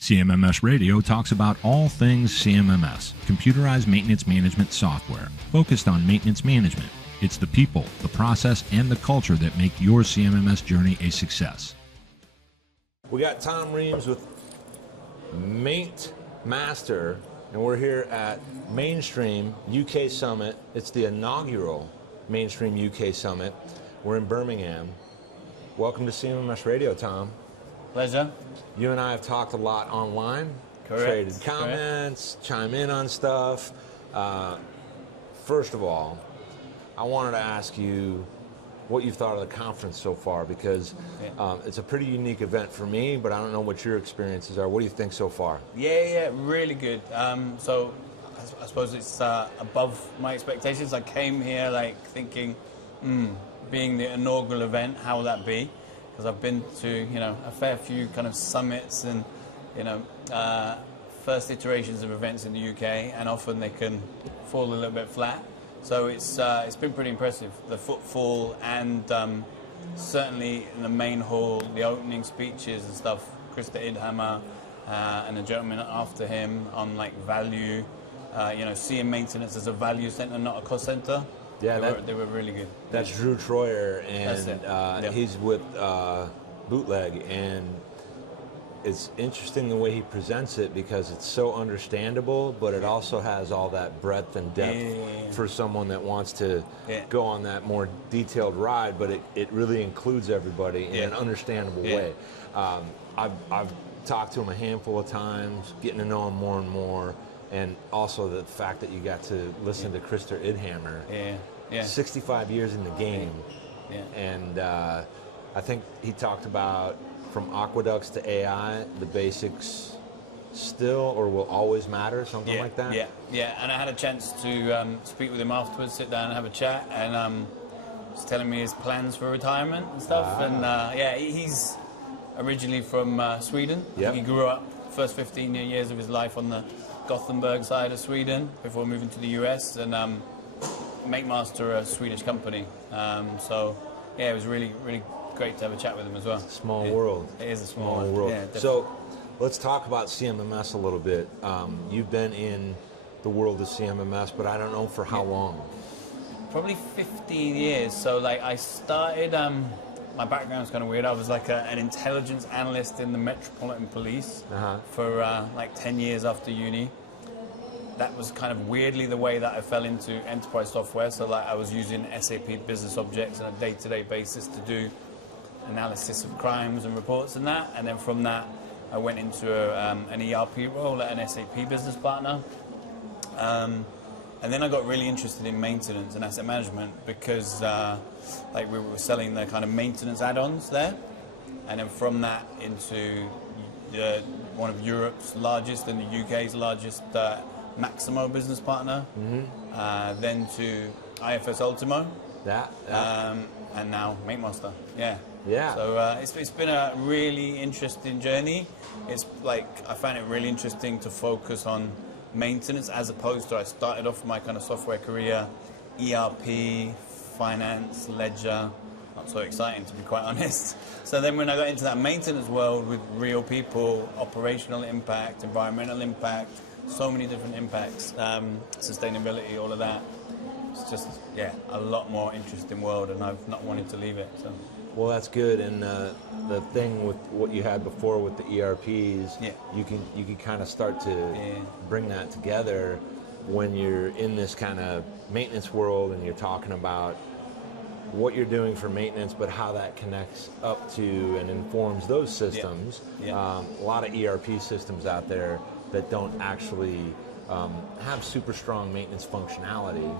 CMMS Radio talks about all things CMMS, computerized maintenance management software, focused on maintenance management. It's the people, the process, and the culture that make your CMMS journey a success. We got Tom Reames with Maintmaster, and we're here at Mainstream UK Summit. It's the inaugural Mainstream UK Summit. We're in Birmingham. Welcome to CMMS Radio, Tom. Pleasure. You and I have talked a lot online, traded comments, chime in on stuff. First of all, I wanted to ask you what you've thought of the conference so far, because it's a pretty unique event for me, but I don't know what your experiences are. What do you think so far? Yeah, really good. So I suppose it's above my expectations. I came here like thinking, being the inaugural event, how will that be? Because I've been to, a fair few kind of summits and, first iterations of events in the UK, and often they can fall a little bit flat. So it's been pretty impressive, the footfall, and certainly in the main hall, the opening speeches and stuff, Krista Idhammer and the gentleman after him on like value, seeing maintenance as a value center, not a cost center. Yeah, they were really good. That's Drew Troyer, and he's with Bootleg, and it's interesting the way he presents it because it's so understandable, but it also has all that breadth and depth for someone that wants to go on that more detailed ride, but it really includes everybody in an understandable way. I've talked to him a handful of times, getting to know him more and more. And also the fact that you got to listen to Krista Idhammer, 65 years in the game, and I think he talked about from aqueducts to AI, the basics still or will always matter, something like that. Yeah, and I had a chance to speak with him afterwards, sit down and have a chat, and he's telling me his plans for retirement and stuff, and he's originally from Sweden. I think he grew up first 15 years of his life on the Gothenburg side of Sweden before moving to the US, and Maintmaster, a Swedish company. It was really, really great to have a chat with him as well. Small world. It is a small world. Yeah, definitely. So let's talk about CMMS a little bit. You've been in the world of CMMS, but I don't know for how long. Probably 15 years. So like I started, my background's kind of weird. I was like an intelligence analyst in the Metropolitan Police for like 10 years after uni. That was kind of weirdly the way that I fell into enterprise software. So like I was using SAP Business Objects on a day-to-day basis to do analysis of crimes and reports and that. And then from that, I went into an ERP role at an SAP business partner. And then I got really interested in maintenance and asset management because like we were selling the kind of maintenance add-ons there. And then from that into one of Europe's largest and the UK's largest Maximo business partner. Then to IFS Ultimo. And now Maintmaster. So it's been a really interesting journey. It's like I found it really interesting to focus on maintenance as opposed to I started off my kind of software career, ERP, finance, ledger, not so exciting to be quite honest. So then when I got into that maintenance world with real people, operational impact, environmental impact, so many different impacts, sustainability, all of that, it's just, a lot more interesting world, and I've not wanted to leave it. So. Well, that's good, and the thing with what you had before with the ERPs, you can kind of start to bring that together when you're in this kind of maintenance world, and you're talking about what you're doing for maintenance, but how that connects up to and informs those systems. A lot of ERP systems out there that don't actually have super strong maintenance functionality,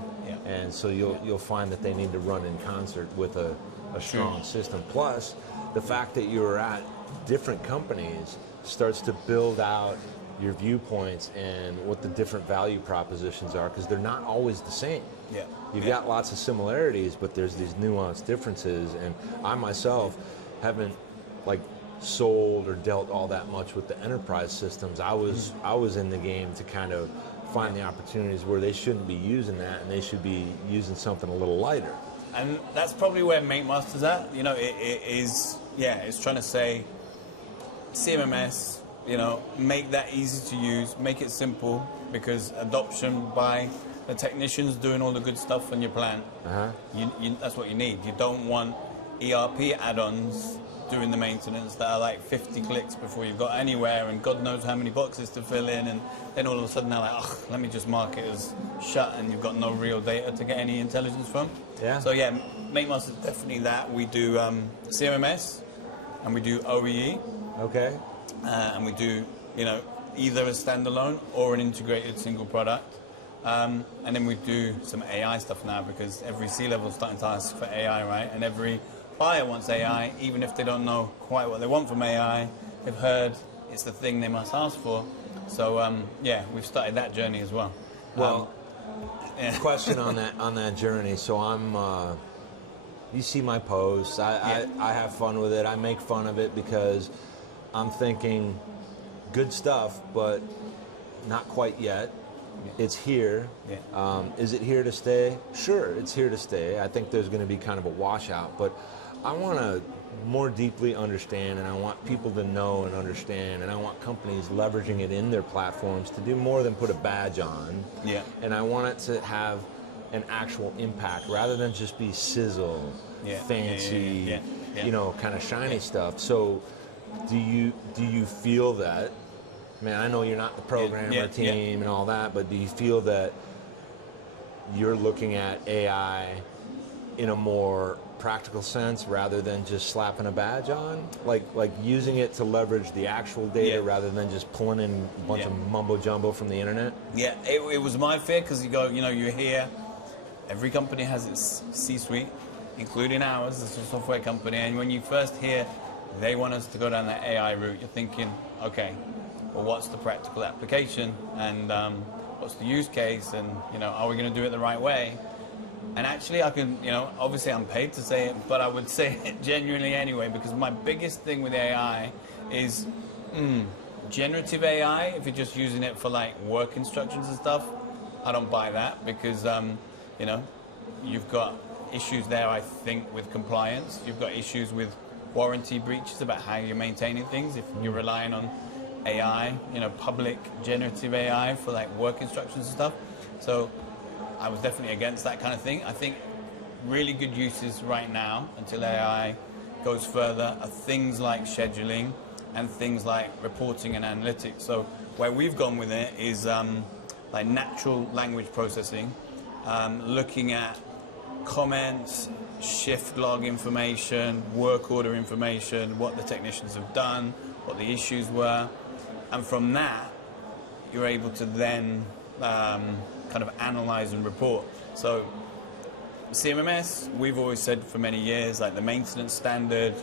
and so you'll find that they need to run in concert with a strong system. Plus, the fact that you're at different companies starts to build out your viewpoints and what the different value propositions are, because they're not always the same. You've got lots of similarities, but there's these nuanced differences, and I myself haven't like sold or dealt all that much with the enterprise systems. I was in the game to kind of find the opportunities where they shouldn't be using that, and they should be using something a little lighter. And that's probably where Maintmaster's at. It's trying to say CMMS make that easy to use, make it simple, because adoption by the technicians doing all the good stuff on your plant, that's what you need. You don't want ERP add-ons doing the maintenance that are like 50 clicks before you've got anywhere, and God knows how many boxes to fill in, and then all of a sudden they're like, oh, let me just mark it as shut, and you've got no real data to get any intelligence from. Yeah. So yeah, Maintmaster is definitely that. We do CMMS, and we do OEE. Okay. And we do, either a standalone or an integrated single product. And then we do some AI stuff now, because every C-level is starting to ask for AI, right? And every buyer wants AI, even if they don't know quite what they want from AI. They've heard it's the thing they must ask for. So we've started that journey as well. Well, question on that journey. So you see my posts. I have fun with it. I make fun of it because I'm thinking good stuff, but not quite yet. It's here. Yeah. Is it here to stay? Sure, it's here to stay. I think there's going to be kind of a washout, but I want to more deeply understand, and I want people to know and understand, and I want companies leveraging it in their platforms to do more than put a badge on. Yeah. And I want it to have an actual impact rather than just be sizzle, fancy, kind of shiny stuff. So do you feel that? Man, I know you're not the programmer team and all that, but do you feel that you're looking at AI in a more practical sense rather than just slapping a badge on? Like using it to leverage the actual data rather than just pulling in a bunch of mumbo jumbo from the internet? Yeah, it was my fear, because you hear every company has its C-suite, including ours, it's a software company, and when you first hear they want us to go down that AI route, you're thinking, okay, well, what's the practical application, and what's the use case, and are we going to do it the right way? And actually, I can, obviously I'm paid to say it, but I would say it genuinely anyway, because my biggest thing with AI is generative AI. If you're just using it for like work instructions and stuff, I don't buy that, because you've got issues there, I think, with compliance. You've got issues with warranty breaches about how you're maintaining things if you're relying on AI, public generative AI for like work instructions and stuff. So I was definitely against that kind of thing. I think really good uses right now, until AI goes further, are things like scheduling and things like reporting and analytics. So where we've gone with it is like natural language processing, looking at comments, shift log information, work order information, what the technicians have done, what the issues were, and from that you're able to then kind of analyze and report. So CMMS, we've always said for many years, like the maintenance standard,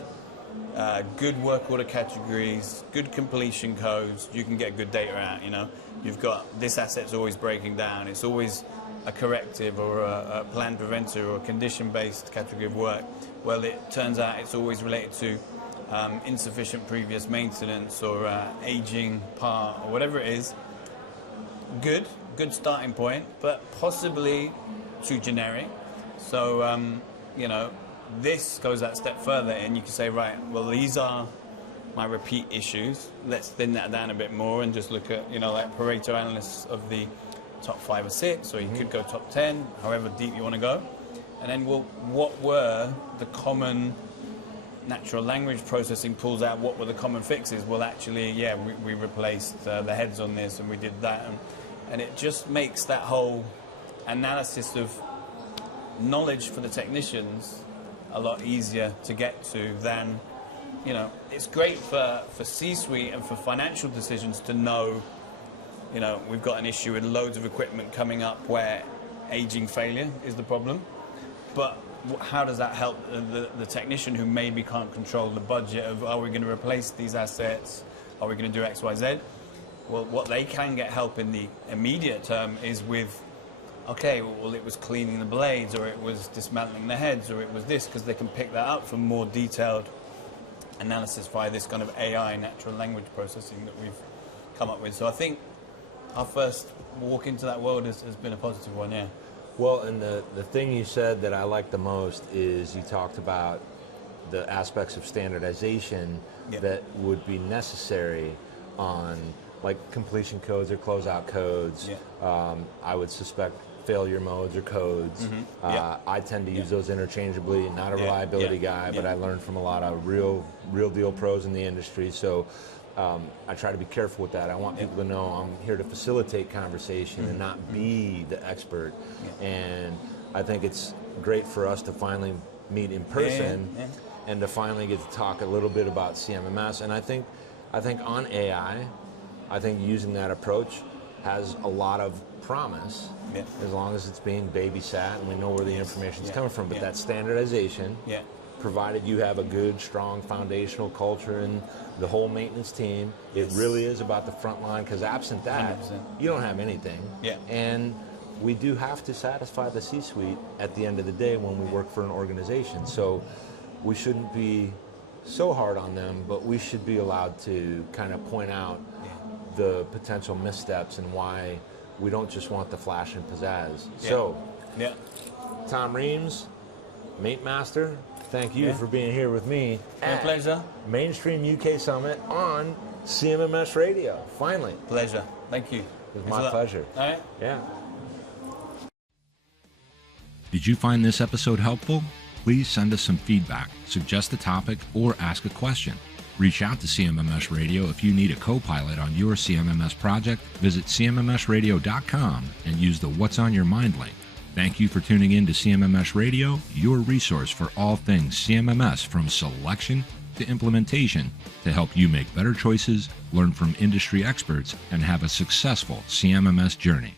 good work order categories, good completion codes, you can get good data out. You've got this asset's always breaking down, it's always a corrective or a planned preventer or a condition-based category of work. Well, it turns out it's always related to insufficient previous maintenance or aging part or whatever it is. Good starting point, but possibly too generic. So, this goes that step further, and you can say, right, well, these are my repeat issues. Let's thin that down a bit more and just look at, like Pareto analysts of the top 5 or 6, or you could go top 10, however deep you want to go. And then, what were the common natural language processing pulls out? What were the common fixes? Well, actually, we replaced the heads on this, and we did that. And it just makes that whole analysis of knowledge for the technicians a lot easier to get to than, it's great for C-suite and for financial decisions to know, we've got an issue with loads of equipment coming up where aging failure is the problem. But how does that help the technician who maybe can't control the budget of, are we going to replace these assets? Are we going to do X, Y, Z? Well, what they can get help in the immediate term is with, okay, well, it was cleaning the blades, or it was dismantling the heads, or it was this, because they can pick that up for more detailed analysis via this kind of AI, natural language processing, that we've come up with. So I think our first walk into that world has been a positive one, yeah. Well, and the thing you said that I like the most is you talked about the aspects of standardization that would be necessary on like completion codes or closeout codes. I would suspect failure modes or codes. I tend to use those interchangeably. Not a reliability guy, but I learned from a lot of real deal pros in the industry. So I try to be careful with that. I want people to know I'm here to facilitate conversation and not be the expert. And I think it's great for us to finally meet in person and to finally get to talk a little bit about CMMS. And I think on AI, I think using that approach has a lot of promise as long as it's being babysat and we know where the information is coming from. But that standardization, provided you have a good, strong foundational culture in the whole maintenance team, it really is about the front line, because absent that, 100%. you don't have anything. And we do have to satisfy the C-suite at the end of the day when we work for an organization. So we shouldn't be so hard on them, but we should be allowed to kind of point out the potential missteps and why we don't just want the flash and pizzazz. So, Tom Reames, Maintmaster, thank you for being here with me. My pleasure. Mainstream UK Summit on CMMS Radio. Finally. Pleasure. Thank you. It was my pleasure. All right. Yeah. Did you find this episode helpful? Please send us some feedback, suggest a topic, or ask a question. Reach out to CMMS Radio if you need a co-pilot on your CMMS project. Visit cmmsradio.com and use the What's on Your Mind link. Thank you for tuning in to CMMS Radio, your resource for all things CMMS, from selection to implementation, to help you make better choices, learn from industry experts, and have a successful CMMS journey.